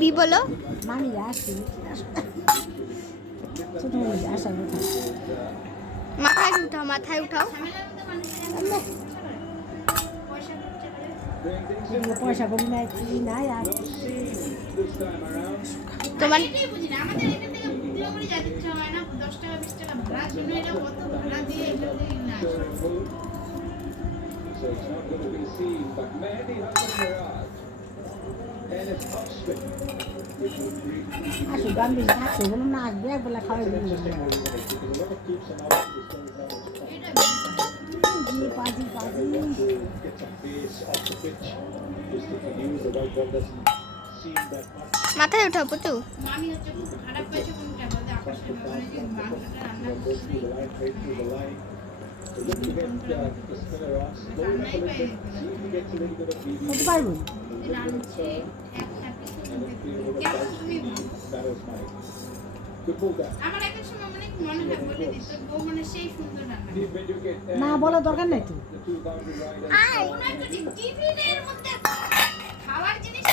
B বলো। মামি আসছি ছোট আসার কথা মাথায় উঠাও, মাথায় উঠাও। পয়সা করি নাই কি নাই আর তোমার বুঝি না আমাদের এখান থেকে বুদ্ধিও করে যেতে ইচ্ছা হয় না 10 টাকা 20 টাকা ভাড়া জন্য এটা কত ভাড়া দিয়ে এখান থেকে না So it's not going to be seen, but Mandy has a mirage. And it's upspin. Which will create আসো গান বেশি থাকছে বলুন না আসবে একবেলা খাওয়াই দিন interesting because a lot of keeps and out is going to পাজি পাজি get some pace off the pitch. Just if you use the right one doesn't seem that much. মাথায় উঠাও পুচু। মামি হচ্ছে খুব খারাপ পাইছে কোনটা বলতে আকাশের ব্যাপারে যে মাংসটা রান্না Goes through the line, right through the line. So look to get the spinner on. Slow it up a little bit. See if he gets a little bit of BB. হতে পারবো রান্নাছে এক happy And then feel a little bit কেমন তুমি That was my good pull down. আমার এক সময় মানে মনে হয় বলে দিত বউ মানে সেই সুন্দর রান্না করে। When you get না বলার দরকার নাই তো the two boundary riders. ওনার তো টিফিনের মধ্যে খাওয়ার জিনিস